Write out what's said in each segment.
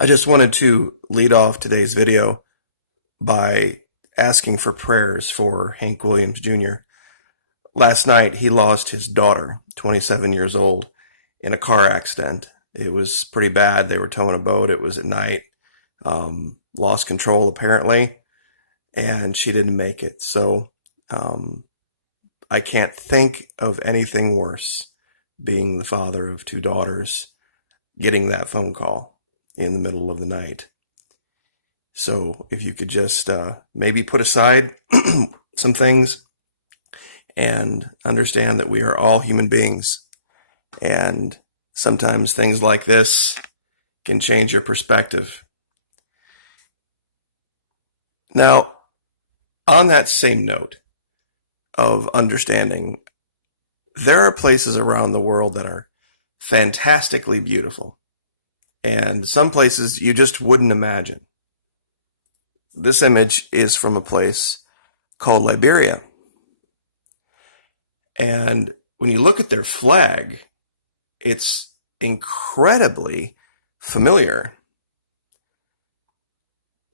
I just wanted to lead off today's video by asking for prayers for Hank Williams Jr. Last night, he lost his daughter, 27 years old, in a car accident. It was pretty bad. They were towing a boat. It was at night. Lost control, apparently, and she didn't make it. So um, I can't think of anything worse, being the father of two daughters, getting that phone call in the middle of the night. So if you could just maybe put aside some things and understand that we are all human beings, and sometimes things like this can change your perspective. Now, on that same note of understanding, there are places around the world that are fantastically beautiful, and some places you just wouldn't imagine. This image is from a place called Liberia. And when you look at their flag, it's incredibly familiar.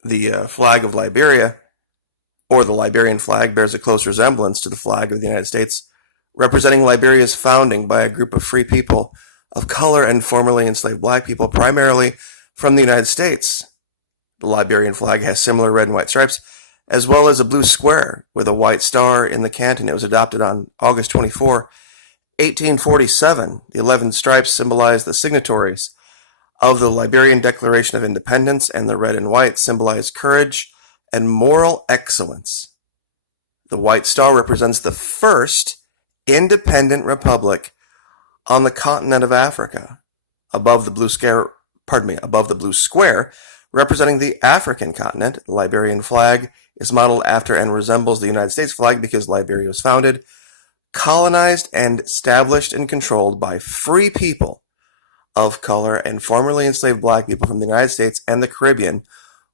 The flag of Liberia, or the Liberian flag, bears a close resemblance to the flag of the United States, representing Liberia's founding by a group of free people of color and formerly enslaved black people, primarily from the United States. The Liberian flag has similar red and white stripes, as well as a blue square with a white star in the canton. It was adopted on August 24, 1847. The 11 stripes symbolize the signatories of the Liberian Declaration of Independence, and the red and white symbolize courage and moral excellence. The white star represents the first independent republic on the continent of Africa. Above the blue square, representing the African continent, the Liberian flag is modeled after and resembles the United States flag because Liberia was founded, colonized, and established and controlled by free people of color and formerly enslaved black people from the United States and the Caribbean,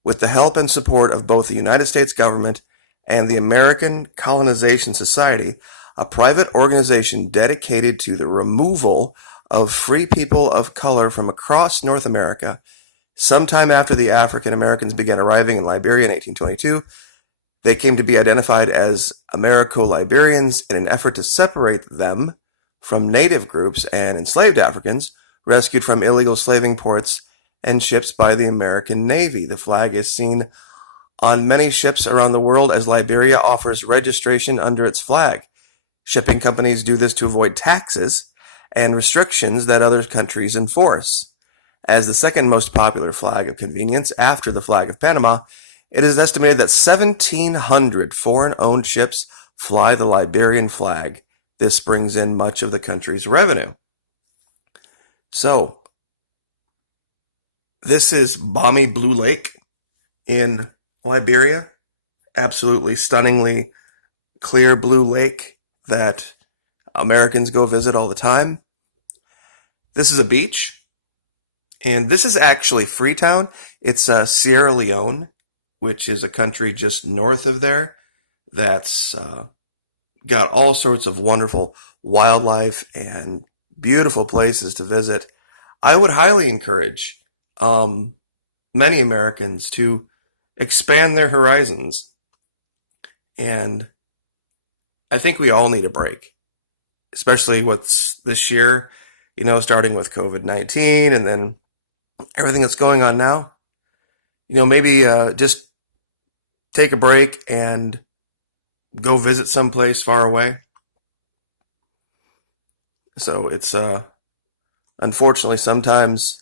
with the help and support of both the United States government and the American Colonization Society, a private organization dedicated to the removal of free people of color from across North America. Sometime after the African Americans began arriving in Liberia in 1822, they came to be identified as Americo-Liberians in an effort to separate them from native groups and enslaved Africans rescued from illegal slaving ports and ships by the American Navy. The flag is seen on many ships around the world as Liberia offers registration under its flag. Shipping companies do this to avoid taxes and restrictions that other countries enforce. As the second most popular flag of convenience after the flag of Panama, it is estimated that 1,700 foreign-owned ships fly the Liberian flag. This brings in much of the country's revenue. So, this is balmy Blue Lake in Liberia. Absolutely stunningly clear blue lake that Americans go visit all the time. This is a beach, and this is actually Freetown. It's Sierra Leone, which is a country just north of there that's got all sorts of wonderful wildlife and beautiful places to visit. I would highly encourage many Americans to expand their horizons, and I think we all need a break, especially what's this year, starting with COVID-19 and then everything that's going on now. Maybe just take a break and go visit someplace far away. So it's unfortunately sometimes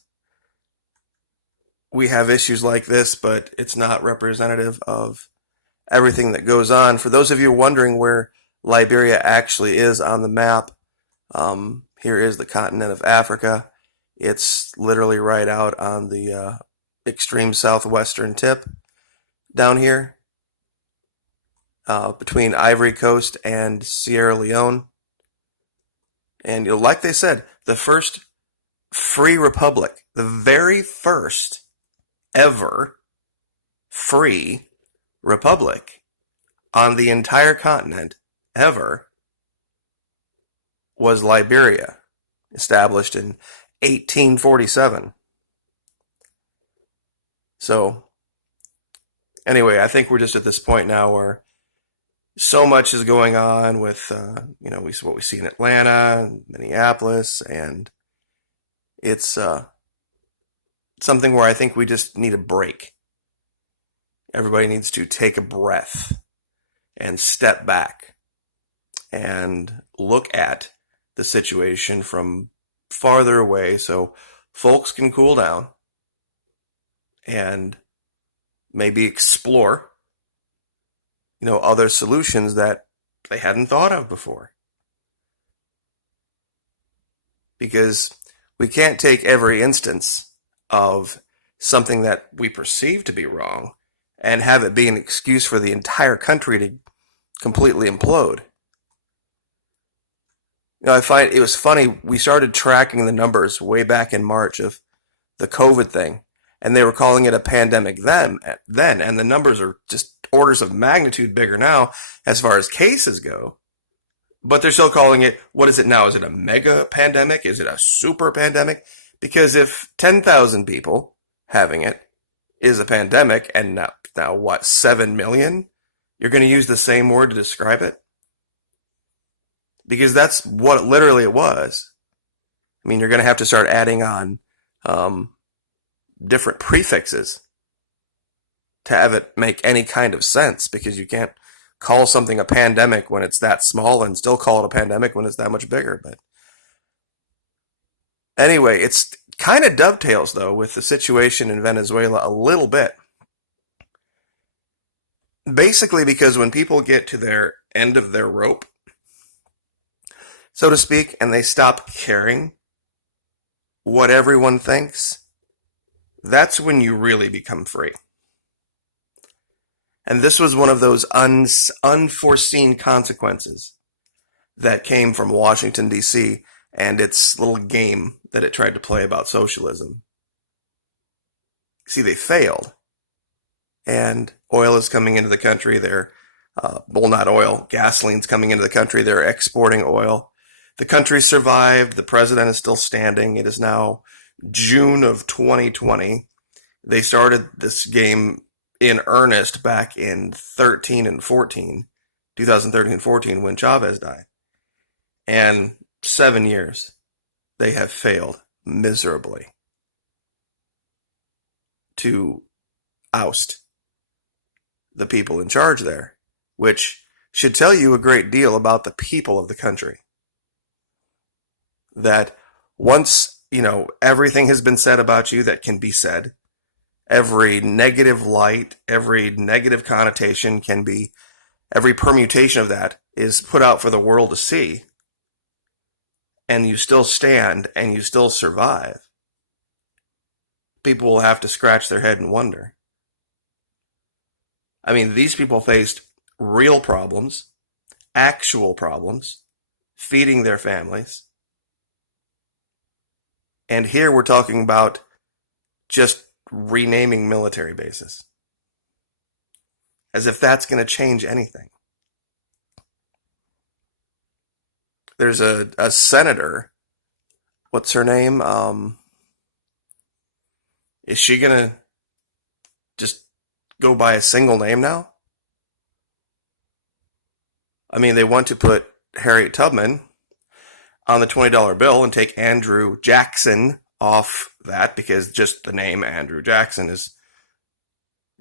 we have issues like this, but it's not representative of everything that goes on. For those of you wondering where Liberia actually is on the map, here is the continent of Africa. It's literally right out on the extreme southwestern tip down here between Ivory Coast and Sierra Leone. And like they said, the first free republic, the very first ever free republic on the entire continent ever, was Liberia, established in 1847. So anyway, I think we're just at this point now where so much is going on with, what we see in Atlanta, Minneapolis, and it's something where I think we just need a break. Everybody needs to take a breath and step back and look at the situation from farther away so folks can cool down and maybe explore, other solutions that they hadn't thought of before. Because we can't take every instance of something that we perceive to be wrong and have it be an excuse for the entire country to completely implode. I find it was funny. We started tracking the numbers way back in March of the COVID thing, and they were calling it a pandemic then, and the numbers are just orders of magnitude bigger now as far as cases go. But they're still calling it, what is it now? Is it a mega pandemic? Is it a super pandemic? Because if 10,000 people having it is a pandemic, and now what, 7 million? You're going to use the same word to describe it? Because that's what literally it was. I mean, you're going to have to start adding on different prefixes to have it make any kind of sense, because you can't call something a pandemic when it's that small and still call it a pandemic when it's that much bigger. But anyway, it's kind of dovetails, though, with the situation in Venezuela a little bit. Basically, because when people get to their end of their rope, so to speak, and they stop caring what everyone thinks, that's when you really become free. And this was one of those unforeseen consequences that came from Washington, D.C., and its little game that it tried to play about socialism. See, they failed. And oil is coming into the country. Not oil, gasoline's coming into the country. They're exporting oil. The country survived. The president is still standing. It is now June of 2020. They started this game in earnest back in 2013 and 14, when Chavez died. And 7 years, they have failed miserably to oust the people in charge there, which should tell you a great deal about the people of the country. That once, everything has been said about you that can be said, every negative light, every negative connotation every permutation of that is put out for the world to see, and you still stand and you still survive, people will have to scratch their head and wonder. I mean, these people faced real problems, actual problems, feeding their families. And here we're talking about just renaming military bases. As if that's going to change anything. There's a senator. What's her name? Is she going to just go by a single name now? I mean, they want to put Harriet Tubman on the $20 bill and take Andrew Jackson off that, because just the name Andrew Jackson is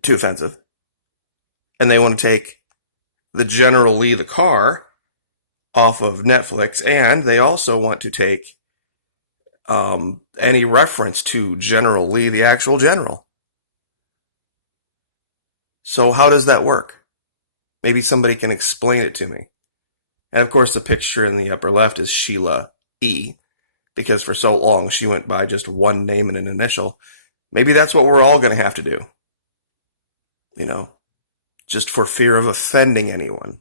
too offensive. And they want to take the General Lee the car off of Netflix, and they also want to take any reference to General Lee, the actual general. So how does that work? Maybe somebody can explain it to me. And of course, the picture in the upper left is Sheila E., because for so long she went by just one name and an initial. Maybe that's what we're all going to have to do. Just for fear of offending anyone.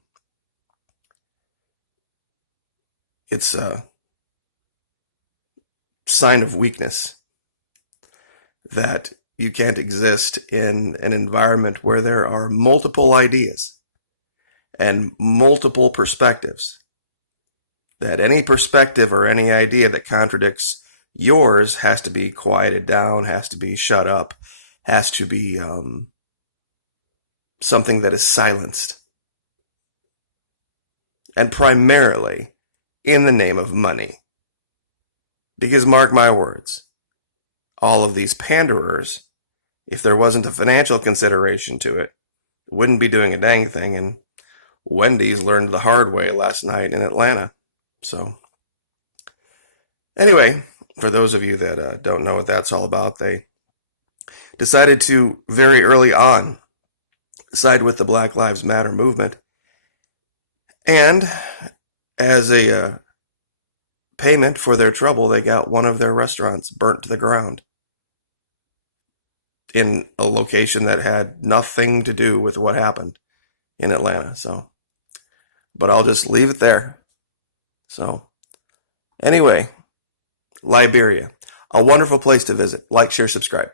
It's a sign of weakness that you can't exist in an environment where there are multiple ideas and multiple perspectives. That any perspective or any idea that contradicts yours has to be quieted down, has to be shut up, has to be something that is silenced. And primarily in the name of money. Because mark my words, all of these panderers, if there wasn't a financial consideration to it, wouldn't be doing a dang thing. And Wendy's learned the hard way last night in Atlanta. So, anyway, for those of you that don't know what that's all about, they decided to very early on side with the Black Lives Matter movement. And as a payment for their trouble, they got one of their restaurants burnt to the ground in a location that had nothing to do with what happened in Atlanta. So, but I'll just leave it there. So, anyway, Liberia, a wonderful place to visit. Like, share, subscribe.